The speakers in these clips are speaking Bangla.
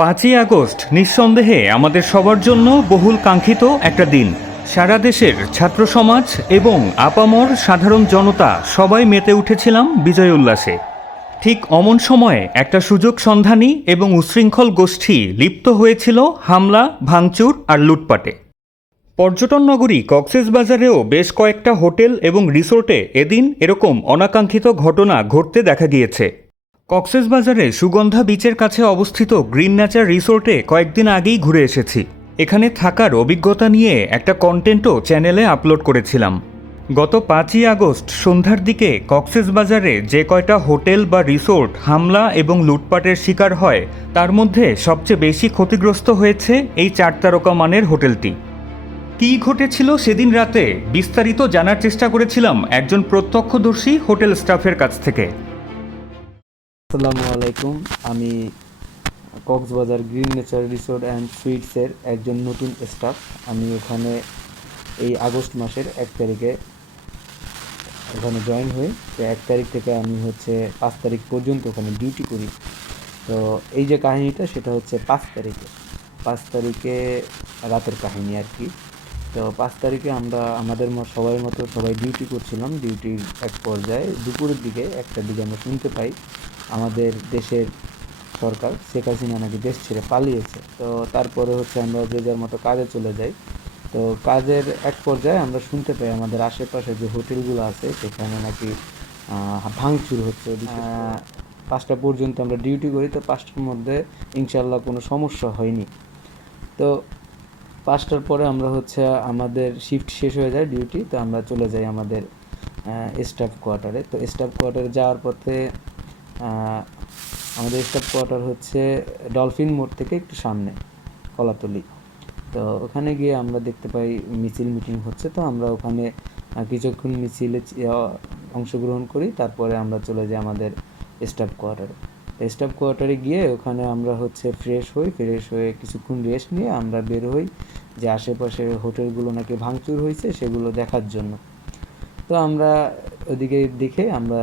5ই আগস্ট নিঃসন্দেহে আমাদের সবার জন্য বহুল কাঙ্ক্ষিত একটা দিন। সারা দেশের ছাত্র সমাজ এবং আপামর সাধারণ জনতা সবাই মেতে উঠেছিলাম বিজয় উল্লাসে। ঠিক অমন সময়ে একটা সুযোগ সন্ধানী এবং উচ্ছৃঙ্খল গোষ্ঠী লিপ্ত হয়েছিল হামলা, ভাঙচুর আর লুটপাটে। পর্যটন নগরী কক্সবাজারেও বেশ কয়েকটা হোটেল এবং রিসোর্টে এদিন এরকম অনাকাঙ্ক্ষিত ঘটনা ঘটতে দেখা গিয়েছে। কক্সবাজারে সুগন্ধা বিচের কাছে অবস্থিত গ্রিন নেচার রিসোর্টে কয়েকদিন আগেই ঘুরে এসেছি। এখানে থাকার অভিজ্ঞতা নিয়ে একটা কন্টেন্টও চ্যানেলে আপলোড করেছিলাম। গত 5ই আগস্ট সন্ধ্যার দিকে কক্সবাজারে যে কয়টা হোটেল বা রিসোর্ট হামলা এবং লুটপাটের শিকার হয়, তার মধ্যে সবচেয়ে বেশি ক্ষতিগ্রস্ত হয়েছে এই 4 তারকা মানের হোটেলটি। কী ঘটেছিল সেদিন রাতে বিস্তারিত জানার চেষ্টা করেছিলাম একজন প্রত্যক্ষদর্শী হোটেল স্টাফের কাছ থেকে। আসসালামু আলাইকুম, আমি Cox's Bazar green nature resort and সুইটসের একজন নতুন স্টাফ। আমি ওখানে এই আগস্ট মাসের 1 তারিখে ওখানে জয়েন হই। তো 1 তারিখ থেকে আমি 5 তারিখ পর্যন্ত ওখানে ডিউটি করি। তো এই যে কাহিনীটা সেটা 5 তারিখে রাতের কাহিনী আর কি। তো 5 তারিখে আমরা আমাদের সবাই ডিউটি করছিলাম। ডিউটির এক পর্যায়ে দুপুরের দিকে 1টার দিকে আমরা শুনতে পাই আমাদের দেশের সরকার শেখ হাসিনা নাকি দেশ ছেড়ে পালিয়েছে। তো তারপরে আমরা যে যার মতো কাজে চলে যাই। তো কাজের এক পর্যায়ে আমরা শুনতে পাই আমাদের আশেপাশে যে হোটেলগুলো আছে সেখানে নাকি ভাঙচুর হচ্ছে। 5টা পর্যন্ত আমরা ডিউটি করি। তো 5টার মধ্যে ইনশাল্লাহ কোনো সমস্যা হয়নি। তো 5টার পরে আমরা আমাদের শিফট শেষ হয়ে যায় ডিউটি। তো আমরা চলে যাই আমাদের স্টাফ কোয়ার্টারে। তো স্টাফ কোয়ার্টারে যাওয়ার পথে আমাদের স্টাফ কোয়ার্টার ডলফিন মোড় থেকে একটু সামনে কলাতলি। তো ওখানে গিয়ে আমরা দেখতে পাই মিটিং হচ্ছে। তো আমরা ওখানে কিছুক্ষণ মিছিলে অংশগ্রহণ করি। তারপরে আমরা চলে যাই আমাদের স্টাফ কোয়ার্টারে। স্টাফ কোয়ার্টারে গিয়ে ওখানে আমরা ফ্রেশ হয়ে কিছুক্ষণ রেস্ট নিয়ে আমরা বের হই যে আশেপাশে হোটেলগুলো নাকি ভাঙচুর হয়েছে সেগুলো দেখার জন্য। তো আমরা ওদিকে দেখে আমরা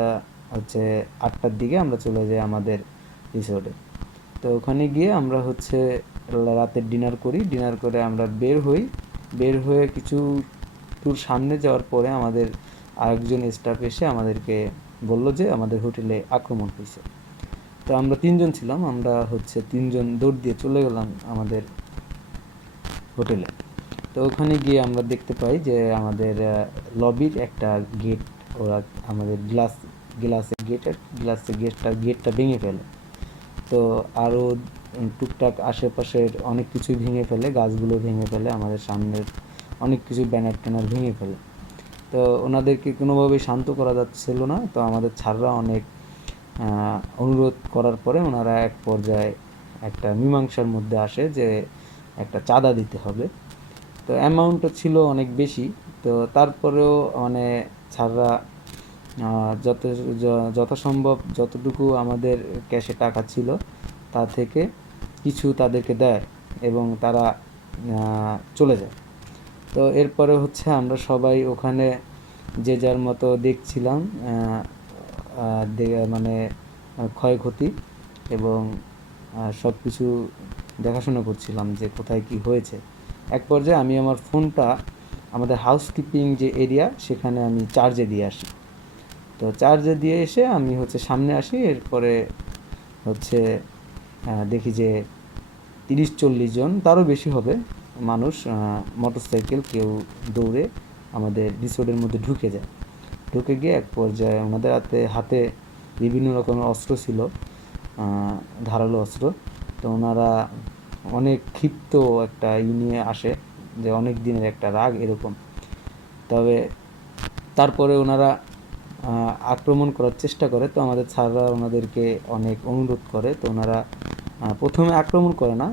8টার দিকে আমরা চলে যাই আমাদের রিসোর্টে। তো ওখানে গিয়ে আমরা রাতের ডিনার করি। ডিনার করে আমরা বের হয়ে কিছু দূর সামনে যাওয়ার পরে আমাদের আরেকজন স্টাফ এসে আমাদেরকে বলল যে আমাদের হোটেলে আক্রমণ হয়েছে। তো আমরা 3জন ছিলাম। আমরা 3জন দৌড় দিয়ে চলে গেলাম আমাদের হোটেলে। তো ওখানে গিয়ে আমরা দেখতে পাই যে আমাদের লবির একটা গেট ওরা আমাদের গ্লাসের গেটটা ভেঙে ফেলে। তো আরও টুকটাক আশেপাশের অনেক কিছু ভেঙে ফেলে, গাছগুলো ভেঙে ফেলে, আমাদের সামনের অনেক কিছু ব্যানার ট্যানার ভেঙে ফেলে। তো ওনাদেরকে কোনোভাবেই শান্ত করা যাচ্ছিল না। তো আমাদের ছাড়রা অনেক অনুরোধ করার পরে ওনারা এক পর্যায়ে একটা মীমাংসার মধ্যে আসে যে একটা চাঁদা দিতে হবে। তো অ্যামাউন্টটা ছিল অনেক বেশি। তো তারপরেও ছাড়রা যথাসম্ভব যতটুকু আমাদের ক্যাশে টাকা ছিল তা থেকে কিছু তাদেরকে দেয় এবং তারা চলে যায়। তো এরপরে আমরা সবাই ওখানে যে যার মতো দেখছিলাম ক্ষয়ক্ষতি এবং সব কিছু দেখাশোনা করছিলাম যে কোথায় কি হয়েছে। এক পর্যায়ে আমি আমার ফোনটা আমাদের হাউসকিপিং যে এরিয়া সেখানে আমি চার্জে দিয়ে আসি। তো চার্জে দিয়ে এসে আমি সামনে আসি। এরপরে দেখি যে 30-40 জন, তারও বেশি হবে মানুষ, মোটরসাইকেল কেউ দৌড়ে আমাদের রিসোর্টের মধ্যে ঢুকে গিয়ে এক পর্যায়ে ওনাদের হাতে বিভিন্ন রকমের অস্ত্র ছিল, ধারালো অস্ত্র। তো ওনারা অনেক ক্ষিপ্ত একটা নিয়ে আসে যে অনেক দিনের একটা রাগ এরকম। তবে তারপরে ওনারা আক্রমণ করার চেষ্টা করে। তো আমাদের স্যাররা ওনাদেরকে অনেক অনুরোধ করে। তো ওনারা প্রথমে আক্রমণ করে না,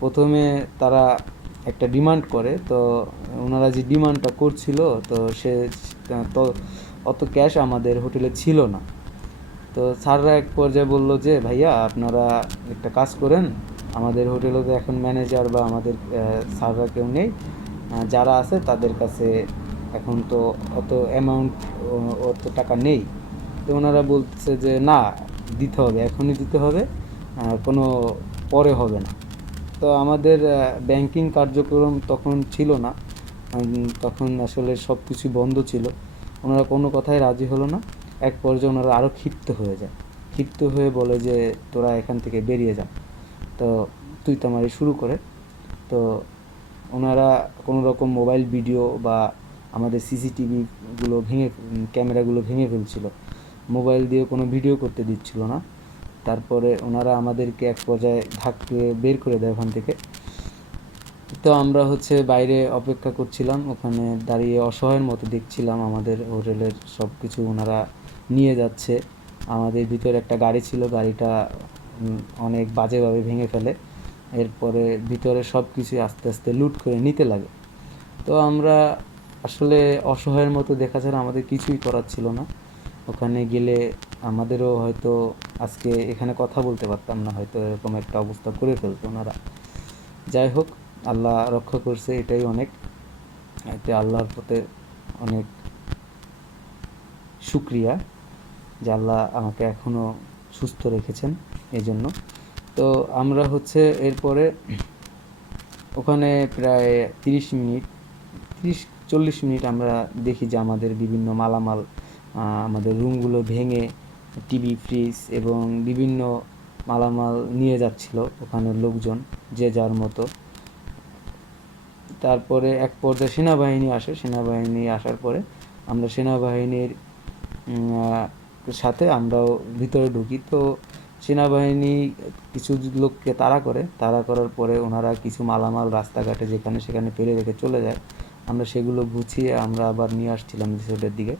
প্রথমে তারা একটা ডিমান্ড করে। তো ওনারা যে ডিমান্ডটা করছিল তো অত ক্যাশ আমাদের হোটেলে ছিল না। তো স্যাররা এক পর্যায়ে বলল যে ভাইয়া আপনারা একটা কাজ করেন, আমাদের হোটেলে তো এখন ম্যানেজার বা আমাদের স্যাররা কেউ নেই, যারা আছে তাদের কাছে এখন তো অত টাকা নেই। তো ওনারা বলছে যে না, দিতে হবে, এখনই দিতে হবে, কোনো পরে হবে না। তো আমাদের ব্যাংকিং কার্যক্রম তখন ছিল না, তখন আসলে সব কিছুই বন্ধ ছিল। ওনারা কোনো কথায় রাজি হলো না। এক পর্যায়ে ওনারা আরও ক্ষিপ্ত হয়ে যায়, ক্ষিপ্ত হয়ে বলে যে তোরা এখান থেকে বেরিয়ে যা। তো তুই তামারি শুরু করে। তো ওনারা কোনো রকম মোবাইল ভিডিও বা আমাদের সিসিটিভিগুলো ভেঙে, ক্যামেরাগুলো ভেঙে ফেলছিল, মোবাইল দিয়ে কোনো ভিডিও করতে দিচ্ছিল না। তারপরে ওনারা আমাদেরকে এক পর্যায়ে ধাক্কে বের করে দেয় ওখান থেকে। তো আমরা বাইরে অপেক্ষা করছিলাম, ওখানে দাঁড়িয়ে অসহায়ের মতো দেখছিলাম আমাদের হোটেলের সব কিছু ওনারা নিয়ে যাচ্ছে। আমাদের ভিতরে একটা গাড়ি ছিল, গাড়িটা অনেক বাজেভাবে ভেঙে ফেলে। এরপরে ভিতরে সব কিছুই আস্তে আস্তে লুট করে নিতে লাগে। তো আমরা আসলে অসহায়ের মতো দেখা ছাড়া আমাদের কিছুই করার ছিল না। ওখানে গেলে আমাদেরও হয়তো আজকে এখানে কথা বলতে পারতাম না, হয়তো এরকম একটা অবস্থা করে ফেলতো ওনারা। যাই হোক, আল্লাহ রক্ষা করছে, এটাই অনেক। এতে আল্লাহর প্রতি অনেক শুক্রিয়া যে আল্লাহ আমাকে এখনও সুস্থ রেখেছেন এই জন্য। তো আমরা এরপরে ওখানে প্রায় 30 মিনিট, 30-40 মিনিট আমরা দেখি যে আমাদের বিভিন্ন মালামাল, আমাদের রুমগুলো ভেঙে টিভি, ফ্রিজ এবং বিভিন্ন মালামাল নিয়ে যাচ্ছিল ওখানের লোকজন যে যার মতো। তারপরে এক পর্যায়ে সেনাবাহিনী আসে, সেনাবাহিনী আসার পরে আমরা সেনাবাহিনীর সাথে আমরাও ভিতরে ঢুকি। তো সেনাবাহিনী কিছু লোককে তাড়া করে, তাড়া করার পরে ওনারা কিছু মালামাল রাস্তাঘাটে যেখানে সেখানে ফেলে রেখে চলে যায়। আমরা সেগুলো গুছিয়ে আমরা আবার নিয়ে আসছিলাম রিসোর্টের দিকে।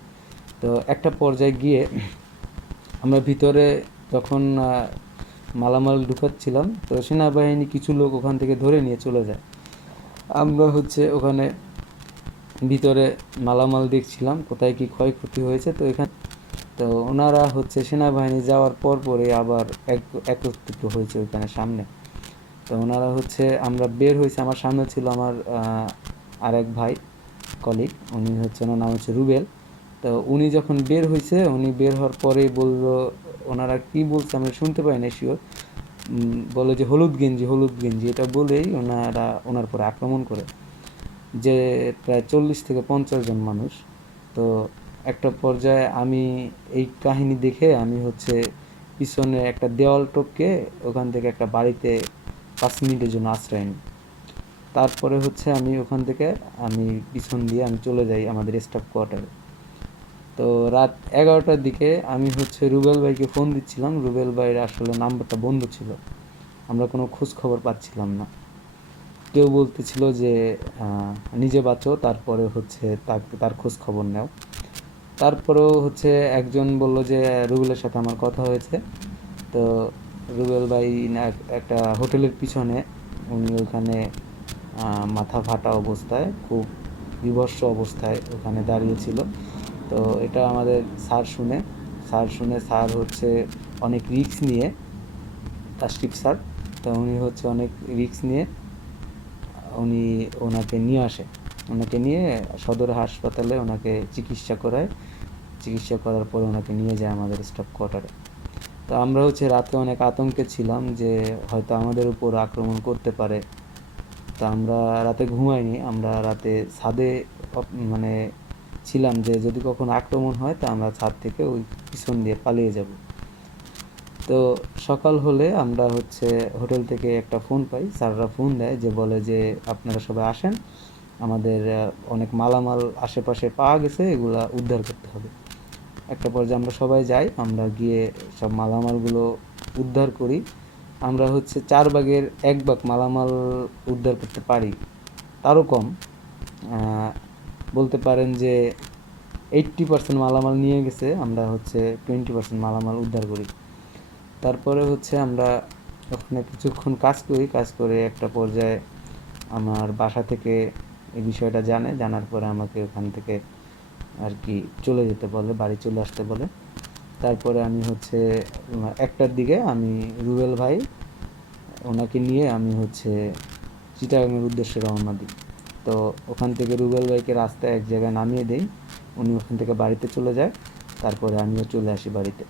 তো একটা পর্যায়ে গিয়ে আমরা ভিতরে যখন মালামাল ঢুকাচ্ছিলাম, তো সেনাবাহিনী কিছু লোক ওখান থেকে ধরে নিয়ে চলে যায়। আমরা ওখানে ভিতরে মালামাল দেখছিলাম কোথায় কি ক্ষয়ক্ষতি হয়েছে। তো তো ওনারা সেনাবাহিনী যাওয়ার পর পরে আবার একত্রিত হয়েছে ওইখানে সামনে। তো ওনারা আমরা বের হয়েছে, আমার সামনে ছিল আমার আরেক ভাই কলিগ, উনি ওনার নাম রুবেল। তো উনি যখন বের হয়েছে, উনি বের হওয়ার পরেই বললো, ওনারা কি বলছে আমি শুনতে পাই না শিওর, বলে যে হলুদ গেঞ্জি, হলুদ গেঞ্জি, এটা বলেই ওনার পরে আক্রমণ করে, যে প্রায় 40 থেকে 50 জন মানুষ। তো একটা পর্যায়ে আমি এই কাহিনী দেখে আমি পিছনে একটা দেওয়াল টপকে ওখান থেকে একটা বাড়িতে 5 মিনিটের জন্য আশ্রয় নিই। তারপরে আমি ওখান থেকে পিছন দিয়ে আমি চলে যাই আমাদের স্টাফ কোয়ার্টারে। তো রাত 11টার দিকে আমি রুবেল ভাইকে ফোন দিচ্ছিলাম, রুবেল ভাইয়ের আসলে নাম্বারটা বন্ধ ছিল, আমরা কোনো খোঁজ খবর পাচ্ছিলাম না। কেউ বলতেছিল যে নিজে বাঁচো, তারপরে তার খোঁজ খবর নাও। তারপরেও একজন বলল যে রুবেলের সাথে আমার কথা হয়েছে। তো রুবেল ভাই একটা হোটেলের পিছনে, উনি ওখানে মাথা ফাটা অবস্থায়, খুব বিভৎস অবস্থায় ওখানে দাঁড়িয়েছিল। তো এটা আমাদের স্যার শুনে, স্যার অনেক রিস্ক নিয়ে, তাশরিফ স্যার, তো উনি অনেক রিস্ক নিয়ে উনি ওনাকে নিয়ে আসে, ওনাকে নিয়ে সদর হাসপাতালে ওনাকে চিকিৎসা করায়, চিকিৎসা করার পরে ওনাকে নিয়ে যায় আমাদের স্টাফ কোয়ার্টারে। তো আমরা রাতে অনেক আতঙ্কে ছিলাম যে হয়তো আমাদের উপর আক্রমণ করতে পারে। তো আমরা রাতে ঘুমাইনি, আমরা রাতে ছাদে মানে ছিলাম যে যদি কখনো আক্রমণ হয় তো আমরা ছাদ থেকে ওই পিছন দিয়ে পালিয়ে যাব। তো সকাল হলে আমরা হোটেল থেকে একটা ফোন পাই, স্যাররা ফোন দেয়, যে বলে যে আপনারা সবাই আসেন, আমাদের অনেক মালামাল আশেপাশে পাওয়া গেছে, এগুলা উদ্ধার করতে হবে। একটা পর্যায়ে আমরা সবাই যাই, আমরা গিয়ে সব মালামালগুলো উদ্ধার করি। আমরা 4 ভাগের 1 ভাগ মালামাল উদ্ধার করতে পারি, তারও কম। বলতে পারেন যে 80% মালামাল নিয়ে গেছে, আমরা 20% মালামাল উদ্ধার করি। তারপরে আমরা ওখানে কিছুক্ষণ কাজ করি, কাজ করে একটা পর্যায়ে আমার বাসা থেকে এই বিষয়টা জানার পরে আমাকে ওখান থেকে আর কি চলে যেতে বলে, বাড়ি চলে আসতে বলে। তারপরে আমি 1টার দিকে আমি রুবেল ভাই, ওনাকে নিয়ে আমি চিটাগাংয়ের উদ্দেশ্যে রওনা দিই। তো ওখান থেকে রুবেল ভাইকে রাস্তায় এক জায়গায় নামিয়ে দেই, উনি ওখান থেকে বাড়িতে চলে যায়, তারপরে আমিও চলে আসি বাড়িতে।